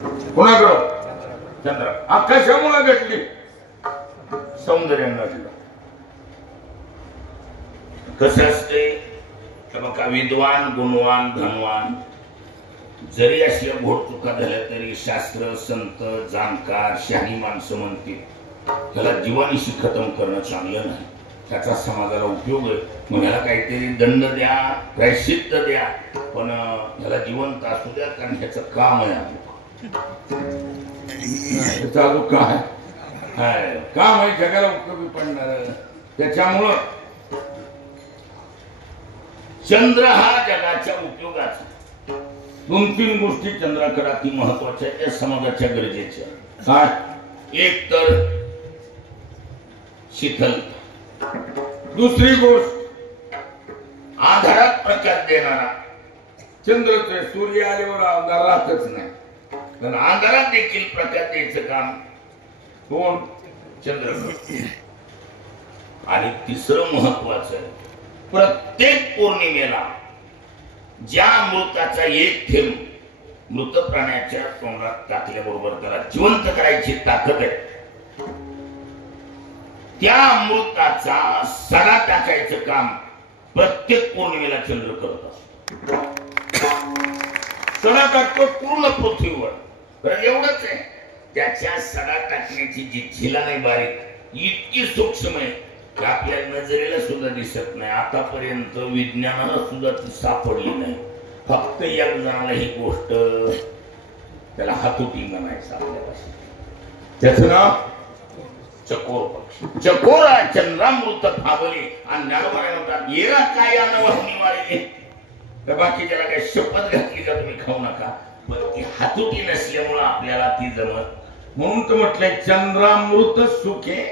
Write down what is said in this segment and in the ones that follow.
कोणाकडं? चंद्र. आकाशामुळे घडली, सौंदर्यानं घडलं. कसं असते बघा, विद्वान गुणवान धनवान जरी असल्या घोट चुका झाल्या तरी शास्त्र संत जाणकार शहाणी माणसं म्हणतील त्याला जीवानिशी खतम करणं चांगलं नाही, त्याचा समाजाला उपयोग आहे, मग ह्याला काहीतरी दंड द्या, प्रायश्चित्त द्या, पण ह्याला जिवंत असू द्या, कारण ह्याचं काम आहे. चालू काय काम आहे, जगाला उपयोगी पडणार. त्याच्यामुळं चंद्र हा जगाच्या उपयोगाचा. 2-3 गोष्टी चंद्राकडे अति महत्वाच्या त्या समाजाच्या गरजेच्या. काय? एक तर शीतल, दुसरी गोष्ट आधारात प्रकाश देणारा. चंद्र सूर्य आल्यावर अंधार राहतच नाही, पण अंधारात देखील प्रकाश द्यायचं काम कोण? चंद्र. आणि तिसरं महत्वाचं आहे, प्रत्येक पौर्णिमेला ज्या मृताचा एक थेंब मृत प्राण्याच्या तोंडात टाकल्याबरोबर त्याला जिवंत करायची ताकद आहे, त्या मृताचा सडा टाकायचं काम प्रत्येक पौर्णिमेला चंद्र करत असतो. सडा टाकतो पूर्ण पृथ्वीवर. तर एवढंच आहे, त्याच्या सडा टाकण्याची जी झिला नाही बारीक, इतकी सूक्ष्म आहे की आपल्या नजरेला सुद्धा दिसत नाही. आतापर्यंत विज्ञानाला सुद्धा ती सापडली नाही. फक्त एक जणाला ही गोष्ट, त्याला हातोटी म्हणायचं आपल्याला, त्याचं नाव चकोर पक्षी. चकोर चंद्रामृत फावली आणि ज्ञानोबाने म्हणतात येरा काय वाहून वाढले. तर बाकी त्याला काही शपथ घातली का तुम्ही खाऊ नका, पण ती हातोटी नसल्यामुळं आपल्याला ती जमत. म्हणून तर म्हटलंय चंद्रामृत सुखे.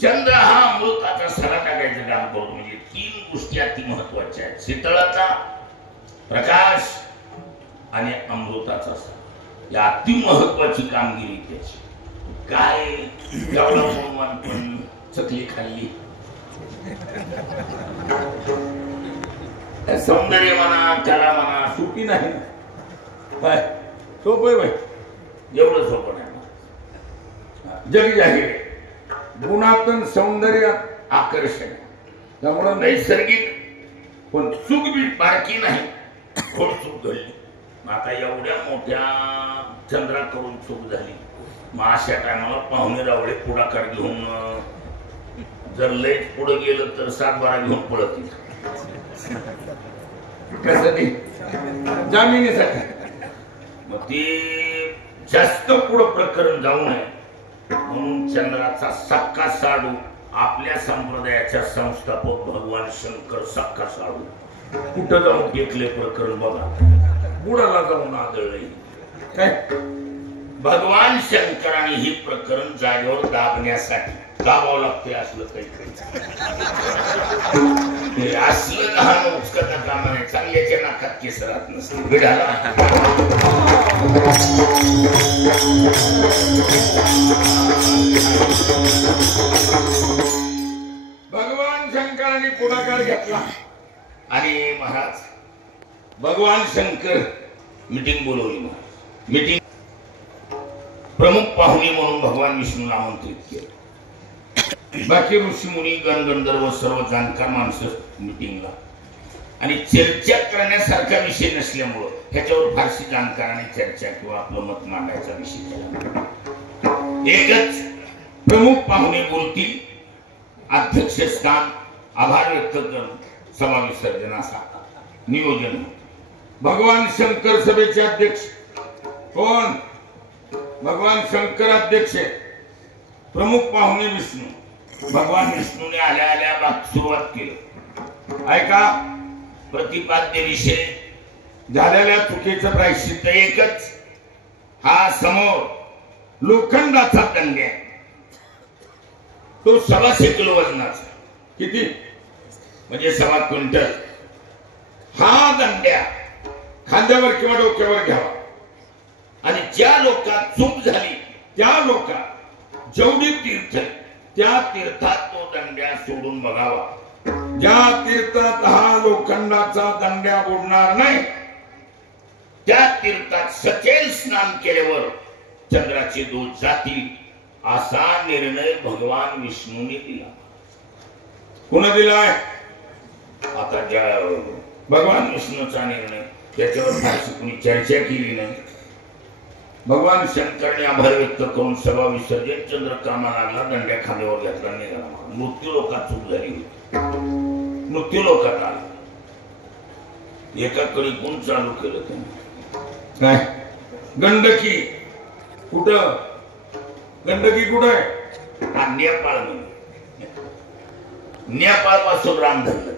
चंद्र हा अमृताचा सडा टाकायचं काम करतो. म्हणजे 3 गोष्टी अति महत्वाच्या आहेत, शीतळाचा प्रकाश आणि अमृताचा सडा. या अति महत्वाची कामगिरी त्याची. काय एवढा मोहमान पण चकली खाल्ली, सौंदर्य म्हणा कला म्हणा सुटी नाही काय सोपं आहे. एवढं सोपं नाही. जग जाहीर गुणातन सौंदर्यात आकर्षण. त्यामुळं नैसर्गिक पण चूक बी बारकी नाही, थोड चूक घडली. आता एवढ्या मोठ्या चंद्राकडून चूक झाली, मग अशा टायमाला पाहुणे रावळे पुढाकार घेऊन जर लयच पुढे गेलं तर 7-12 घेऊन पळत येईल. कशासाठी? जामिनीसाठी. मग ती जास्त पुढं प्रकरण जाऊ नये म्हणून चंद्राचा सक्का साडू आपल्या संप्रदायाच्या संस्थापक भगवान शंकर सक्का साडू कुठं जाऊन घेतले प्रकरण बघा, बुडाला जाऊन आदळले. काय भगवान शंकरांनी ही प्रकरण जागेवर दाबण्यासाठी दाबावं लागते. असलं काही असलं लहान उचकत कामाने चांगल्याच्या नाकात केसरात नसते बिडाला. भगवान शंकरांनी पुढाकार घेतला आणि महाराज भगवान शंकर मीटिंग बोलवली. मीटिंग प्रमुख पाहुणे म्हणून भगवान विष्णूला आमंत्रित केलं. बाकी ऋषी मुनी गणगंधर्व सर्व जाणकार माणसं मीटिंगला. आणि चर्चा करण्यासारखा विषय नसल्यामुळं ह्याच्यावर फारशी जाणकाराने चर्चा किंवा आपलं मत मांडायचा विषय केला. एकच प्रमुख पाहुणे बोलतील, अध्यक्ष स्थान आभार व्यक्त करून सभा विसर्जन असा नियोजन. भगवान शंकर सभेचे अध्यक्ष कोण? भगवान शंकर अध्यक्ष, प्रमुख पाहुणे विष्णू. भगवान विष्णूने आल्या आल्या सुरुवात केली. ऐका, प्रतिपाद्य विषय झालेल्या चुकीचं प्रायश्चित्त एकच. हा समोर लोखंडाचा दंड्या, तो 1.25 किलो वजनाचा. किती? म्हणजे 1.25 क्विंटल. हा दंड्या खांद्यावर किंवा डोक्यावर घ्यावा आणि ज्या लोकात चूक झाली त्या लोकात जेवढी तीर्थ त्या तीर्थात तो दंड्या सोडून बघावा. ज्या तीर्थात हा लोखंडाचा दंड्या बुडणार नाही त्या तीर्थात सचेल स्नान केल्यावर चंद्राचे दोष जातील असा निर्णय भगवान विष्णूने दिला. कोण दिलाय? आता ज्या भगवान विष्णूचा निर्णय, त्याच्यावर फारशी कुणी चर्चा केली नाही. भगवान शंकरने आभार व्यक्त करून सभा विसर्जन, चंद्र कामा लागला, दंड्या खांद्यावर घेतला, निघाला. मृत्यू लोकात चूक झाली होती. मृत्यू लोकात आला. एकाकडे कोण चालू केलं त्यांनी? काय गंडकी? कुठं गंडकी? कुठं आहे? हा नेपाळ मध्ये. नेपाळ पासून राम धरलं.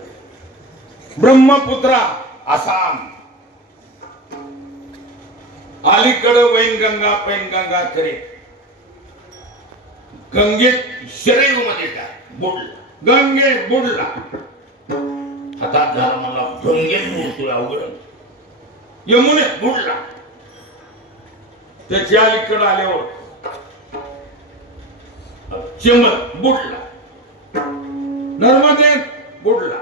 ब्रह्मपुत्रा आसाम, अलीकडे वैनगंगा पैनगंगा करे गंगेत शरीर मध्ये काय बुडला, गंगेत बुडला. हातात झाला मला गंगेत बुडतोय अवघड. यमुनेत बुडला. त्याच्या अलीकडे आल्यावर चिमत बुडला, नर्मदेत बुडला.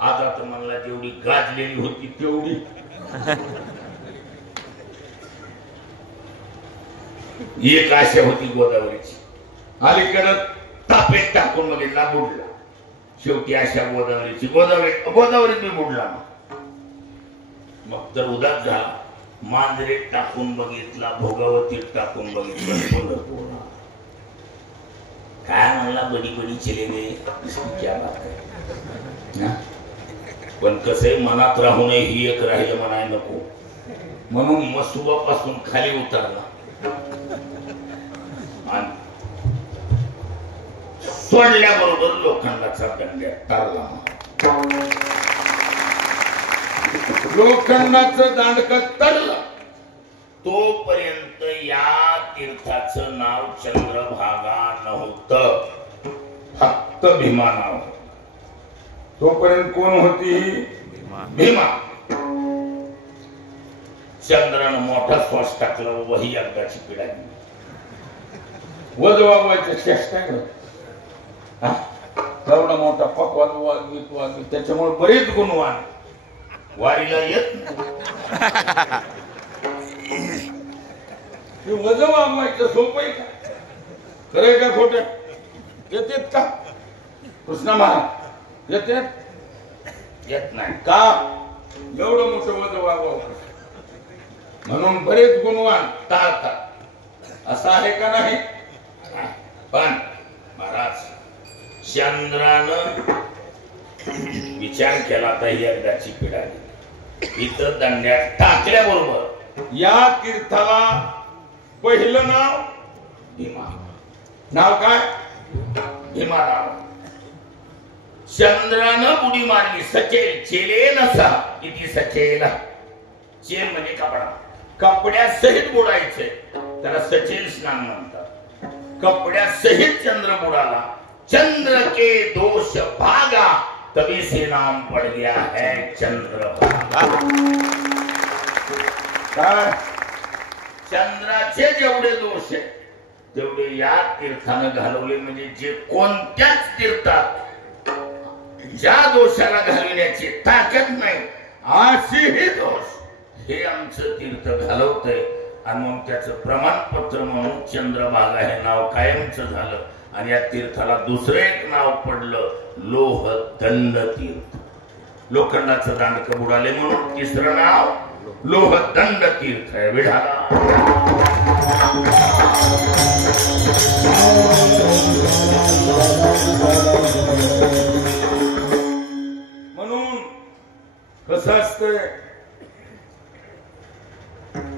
आता तर मला जेवढी गाजलेली होती तेवढी. एक आशा होती गोदावरीची, अलीकडे तापेत टाकून बघितला बुडला. शेवटी आशा गोदावरीची, गोदावरीत मी बुडला. मग तर उदास झाला. मांजरेत टाकून बघितला, भोगावतीत टाकून बघितलं. काय म्हणला, बडी बडी चले गे, क्या बात आहे. पण कसं मनात राहू नये ही एक राहिलं म्हणाय नको, म्हणून मसुबापासून खाली उतरला आणि सोडल्याबरोबर लोखंडाचा दंड्या तारला. लोखंडाचं दांडकं तरलं. तोपर्यंत या तीर्थाचं नाव चंद्रभागा नव्हतं, फक्त भीमा नाव. तोपर्यंत कोण होती? भीमा. चंद्रानं मोठा श्वास टाकला. वही एकदाची पिढा वजवायचं चेष्टा करत. एवढा मोठा पक वाजवी त्याच्यामुळे बरेच गुणवान वारीला येत. वजवायचं सोपं आहे का? खरंय का खोट? येतेत का कृष्णा महाराज? येतेत? येत नाही का? एवढं मोठं वजवावं म्हणून बरेच गुणवान टाळतात असं आहे का नाही? पण महाराज चंद्रानं विचार केला तर एकदाची पिढा इथं दंड्यात टाकल्याबरोबर या तीर्थाला पहिलं नाव भीमा. नाव काय? भीमा नाव. चंद्रानं उडी मारली. सचेल चेले नसा किती सचेला. चेल म्हणजे कपडा. कपड्यासहित बुडायचे त्याला सचेल स्नान म्हणतात. कपड्यासहित चंद्र बुडाला. चंद्र के दोष भागा तभी से नाम पड़ गया है चंद्रभागा. काय? चंद्राचे जेवढे दोष आहे तेवढे या तीर्थानं घालवले. म्हणजे जे कोणत्याच तीर्थात ज्या दोषाला घालविण्याची ताकद नाही असेही दोष हे आमचं तीर्थ घालवतंय. आणि मग त्याचं प्रमाणपत्र म्हणून चंद्रभागा हे नाव कायमचं झालं. आणि या तीर्थाला दुसरं एक नाव पडलं लोहदंड तीर्थ. लोखंडाचं दांडकं बुडाले म्हणून तिसरं नाव लोहदंड तीर्थ आहे. विढाला म्हणून कसं असतंय,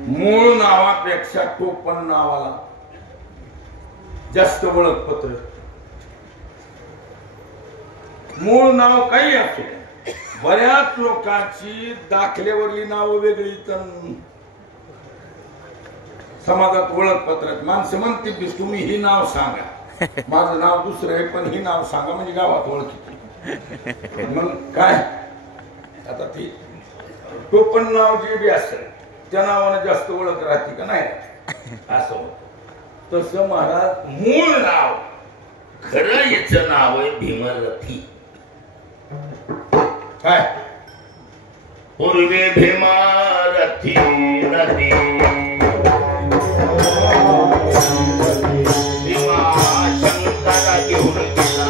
मूळ नावापेक्षा टोपण नावाला जास्त ओळखपत्र. मूळ नाव काही असो, बऱ्याच लोकांची दाखल्यावरली नाव वेगळी तर समाजात ओळखपत्रात माणसं म्हणते तुम्ही ही नाव सांगा, माझं नाव दुसरं आहे पण ही नाव सांगा म्हणजे गावात ओळखी. मग काय आता ती टोपण नाव जे बी असेल त्या नावाने जास्त ओळख राहते का नाही असं होत. तसं महाराज मूळ नाव खरं याचं नाव आहे भीमरथी. काय पूर्वे भीमारथी नदी भीमा शंकरा घेऊन गेला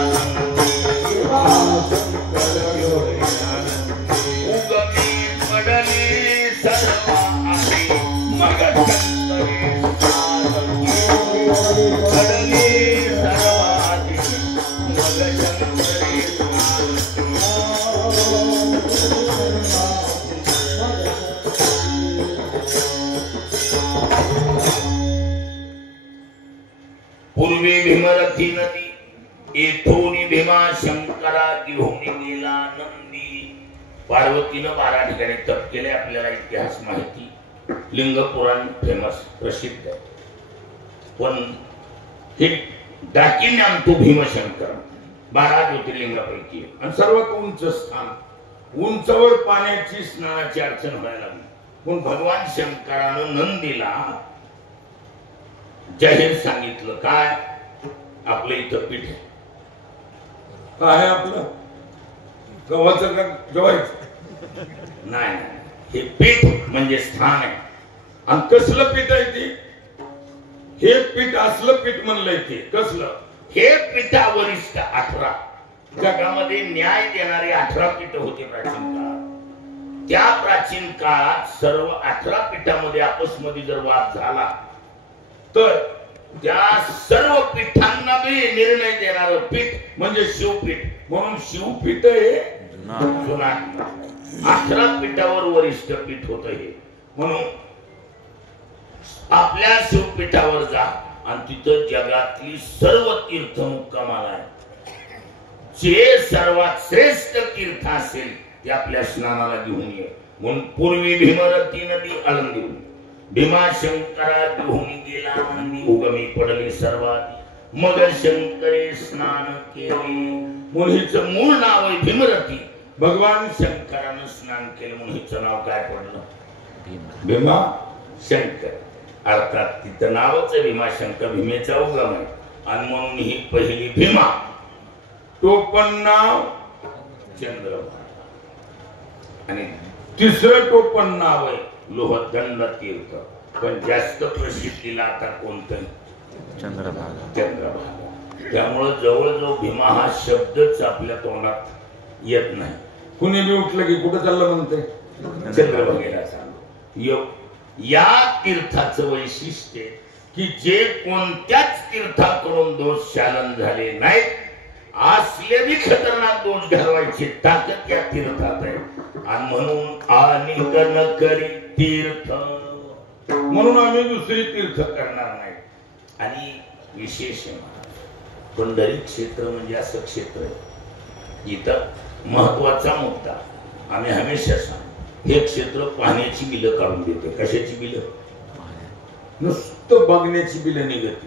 उगमी पडली सर्व आहे मग शंकरी पडली सर्व आहे मग शंकरी पूर्वी भीमरथी नदी येथून भीमा शंकरा घेऊन गेला नंदी. पार्वतीनं 12 ठिकाणी तप केले. आपल्याला इतिहास माहिती, लिंग पुराण फेमस प्रसिद्ध आहे. पण हे डाकिन्याम तो भीमशंकर 12 ज्योतिर्लिंगापैकी आणि सर्वात उंच स्थान. उंचावर पाण्याची स्नानाची अडचण व्हायला लागली. पण भगवान शंकरानं नंदीला जाहीर सांगितलं, काय आपलं इथं पीठ आहे. काय आपलं गव्हाचं का जेवायचं? नाही, हे पीठ म्हणजे स्थान आहे. आणि कसलं पीठ आहे ते? हे पीठ असलं पीठ म्हणलंय ते कसलं? हे पीठावरिष्ठ 18 जगामध्ये न्याय देणारे 18 पीठ होते प्राचीन काळात. त्या प्राचीन काळात सर्व 18 पीठामध्ये आपसमध्ये जर वाद झाला तर त्या सर्व पीठांना बी निर्णय देणारं पीठ म्हणजे शिवपीठ. म्हणून शिवपीठ हे जुना 18 पीठावर वरिष्ठ पीठ होत हे. म्हणून आपल्या शिवपीठावर जा आणि तिथं जगातली सर्व तीर्थ मुक्कामाला आहे. जे सर्वात श्रेष्ठ तीर्थ असेल ते आपल्या स्नानाला घेऊन ये. म्हणून पूर्वी भीमरथी नदी आळंदी भीमा शंकरा घेऊन गेला नंदी उगमी पडली सर्वात मग शंकरे स्नान केले. म्हणून हिचं मूळ नाव आहे भीमरथी. भगवान शंकरानं स्नान केलं म्हणून हिचं नाव काय पडलं? भीमा शंकर. अर्थात तिचं नावच आहे भीमाशंकर, भीमेचा उगम आहे. आणि म्हणून ही पहिली भीमा. टोपण नाव चंद्रभागा आणि तिसरं टोपण नाव आहे लोहदंड तीर्थ. पण जास्त प्रसिद्धीला आता कोणतं? चंद्रभागा. चंद्रभागा. त्यामुळे जवळजवळ भीमा हा शब्दच आपल्या तोंडात येत नाही. कुणी बी उठलं की कुठं चाललं म्हणते चंद्रभागेला चालू. या तीर्थाचं वैशिष्ट्य की जे कोणत्याच तीर्थाकडून दोष शालन झाले नाहीत, असले बी खतरनाक दोष घालवायची ताकद या तीर्थात आहे. आणि म्हणून आनिकन करी तीर्थ, म्हणून आम्ही दुसरी तीर्थ करणार नाही. आणि विशेष पंढरी क्षेत्र म्हणजे असं क्षेत्र आहे इथं महत्वाचा मुद्दा आम्ही हमेशा सांगतो. हे क्षेत्र पाण्याची बिलं काढून देते. कशाची बिलं? नुसतं बघण्याची बिलं निघते.